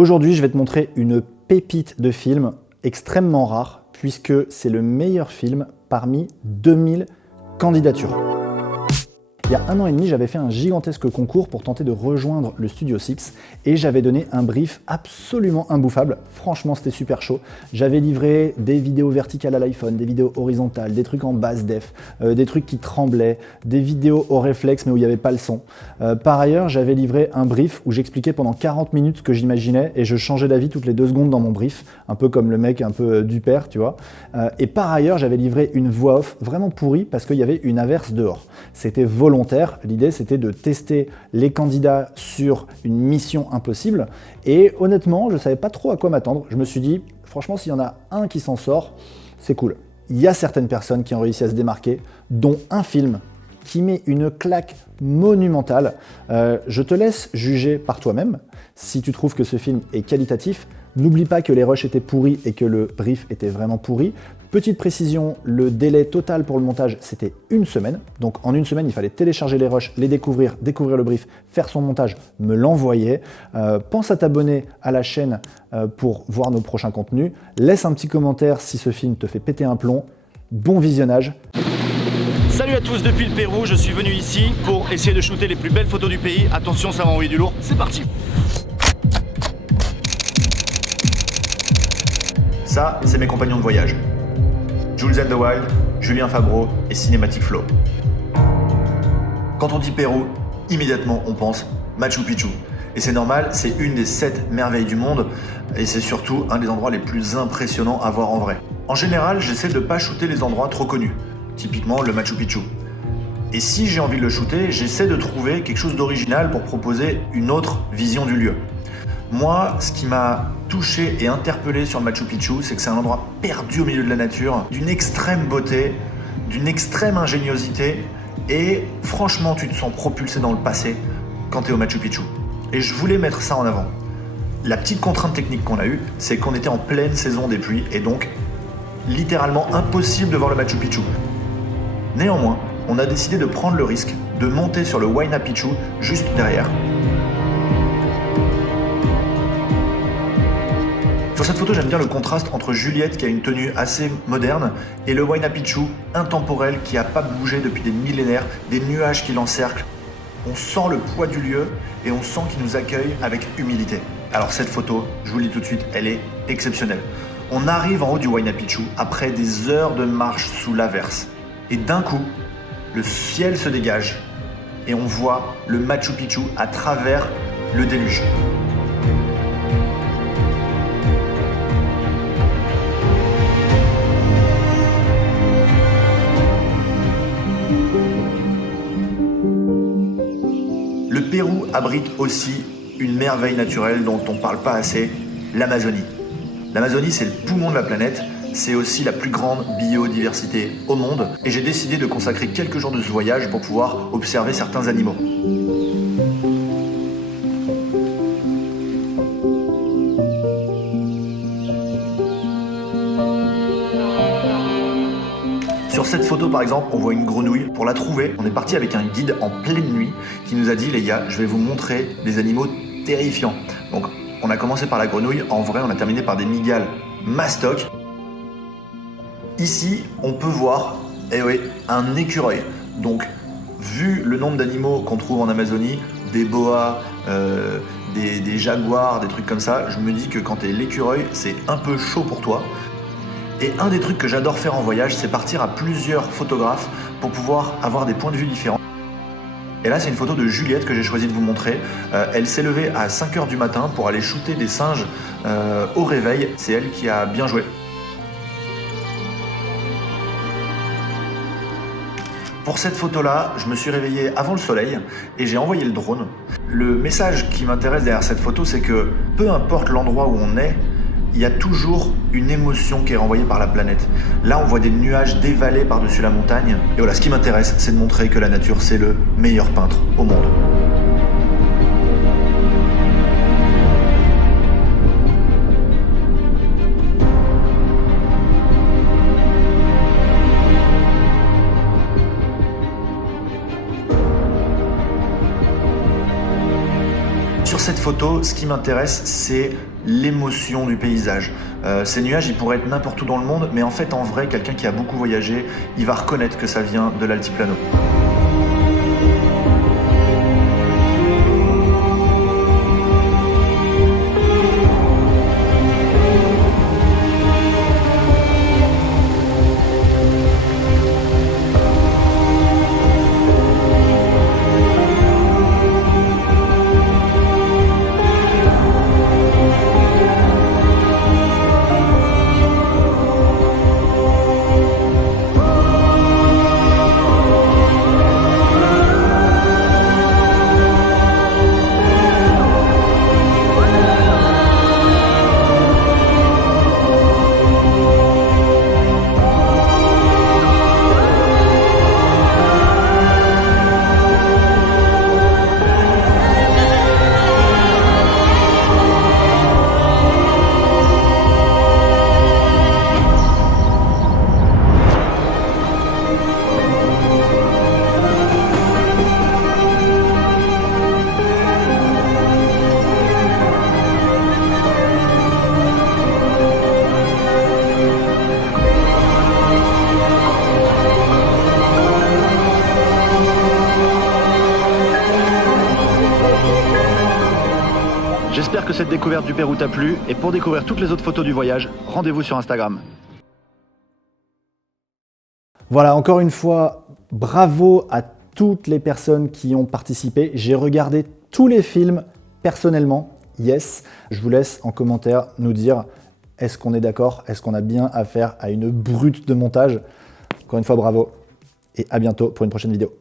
Aujourd'hui, je vais te montrer une pépite de film extrêmement rare puisque c'est le meilleur film parmi 2000 candidatures. Il y a 1 an et demi, j'avais fait un gigantesque concours pour tenter de rejoindre le Studio Six et j'avais donné un brief absolument imbouffable. Franchement, c'était super chaud. J'avais livré des vidéos verticales à l'iPhone, des vidéos horizontales, des trucs en basse def, des trucs qui tremblaient, des vidéos au réflexe mais où il n'y avait pas le son. Par ailleurs, j'avais livré un brief où j'expliquais pendant 40 minutes ce que j'imaginais et je changeais d'avis toutes les 2 secondes dans mon brief, un peu comme le mec un peu du père, tu vois. Et par ailleurs, j'avais livré une voix off vraiment pourrie parce qu'il y avait une averse dehors. C'était volontaire. L'idée, c'était de tester les candidats sur une mission impossible. Et honnêtement, je ne savais pas trop à quoi m'attendre. Je me suis dit, franchement, s'il y en a un qui s'en sort, c'est cool. Il y a certaines personnes qui ont réussi à se démarquer, dont un film qui met une claque monumentale. Je te laisse juger par toi-même. Si tu trouves que ce film est qualitatif, n'oublie pas que les rushs étaient pourris et que le brief était vraiment pourri. Petite précision, le délai total pour le montage, c'était 1 semaine. Donc en 1 semaine, il fallait télécharger les rushs, les découvrir le brief, faire son montage, me l'envoyer. Pense à t'abonner à la chaîne pour voir nos prochains contenus. Laisse un petit commentaire si ce film te fait péter un plomb. Bon visionnage. Salut à tous, depuis le Pérou, je suis venu ici pour essayer de shooter les plus belles photos du pays. Attention, ça va envoyer du lourd, c'est parti. Ça, c'est mes compagnons de voyage. Jules and the Wild, Julien Fabreau et Cinematic Flow. Quand on dit Pérou, immédiatement on pense Machu Picchu. Et c'est normal, c'est une des 7 merveilles du monde et c'est surtout un des endroits les plus impressionnants à voir en vrai. En général, j'essaie de ne pas shooter les endroits trop connus, typiquement le Machu Picchu. Et si j'ai envie de le shooter, j'essaie de trouver quelque chose d'original pour proposer une autre vision du lieu. Moi, ce qui m'a touché et interpellé sur le Machu Picchu, c'est que c'est un endroit perdu au milieu de la nature, d'une extrême beauté, d'une extrême ingéniosité, et franchement, tu te sens propulsé dans le passé quand tu es au Machu Picchu. Et je voulais mettre ça en avant. La petite contrainte technique qu'on a eue, c'est qu'on était en pleine saison des pluies, et donc littéralement impossible de voir le Machu Picchu. Néanmoins, on a décidé de prendre le risque de monter sur le Huayna Picchu juste derrière. Sur cette photo, j'aime bien le contraste entre Juliette, qui a une tenue assez moderne, et le Huayna Picchu intemporel qui n'a pas bougé depuis des millénaires, des nuages qui l'encerclent. On sent le poids du lieu et on sent qu'il nous accueille avec humilité. Alors cette photo, je vous le dis tout de suite, elle est exceptionnelle. On arrive en haut du Huayna Picchu après des heures de marche sous l'averse. Et d'un coup, le ciel se dégage et on voit le Machu Picchu à travers le déluge. Le Pérou abrite aussi une merveille naturelle dont on ne parle pas assez, l'Amazonie. L'Amazonie, c'est le poumon de la planète, c'est aussi la plus grande biodiversité au monde, et j'ai décidé de consacrer quelques jours de ce voyage pour pouvoir observer certains animaux. Sur cette photo par exemple, on voit une grenouille. Pour la trouver, on est parti avec un guide en pleine nuit qui nous a dit: les gars, je vais vous montrer des animaux terrifiants. Donc on a commencé par la grenouille, en vrai on a terminé par des mygales mastoc. Ici, on peut voir un écureuil. Donc vu le nombre d'animaux qu'on trouve en Amazonie, des boas, des jaguars, des trucs comme ça, je me dis que quand t'es l'écureuil, c'est un peu chaud pour toi. Et un des trucs que j'adore faire en voyage, c'est partir à plusieurs photographes pour pouvoir avoir des points de vue différents. Et là, c'est une photo de Juliette que j'ai choisi de vous montrer. Elle s'est levée à 5h du matin pour aller shooter des singes au réveil. C'est elle qui a bien joué. Pour cette photo-là, je me suis réveillé avant le soleil et j'ai envoyé le drone. Le message qui m'intéresse derrière cette photo, c'est que peu importe l'endroit où on est, il y a toujours une émotion qui est renvoyée par la planète. Là, on voit des nuages dévalés par-dessus la montagne. Et voilà, ce qui m'intéresse, c'est de montrer que la nature, c'est le meilleur peintre au monde. Sur cette photo, ce qui m'intéresse, c'est l'émotion du paysage. Ces nuages, ils pourraient être n'importe où dans le monde, mais en fait, en vrai, quelqu'un qui a beaucoup voyagé, il va reconnaître que ça vient de l'altiplano. J'espère que cette découverte du Pérou t'a plu, et pour découvrir toutes les autres photos du voyage, rendez-vous sur Instagram. Voilà, encore une fois, bravo à toutes les personnes qui ont participé. J'ai regardé tous les films personnellement, yes. Je vous laisse en commentaire nous dire, est-ce qu'on est d'accord? Est-ce qu'on a bien affaire à une brute de montage? Encore une fois, bravo, et à bientôt pour une prochaine vidéo.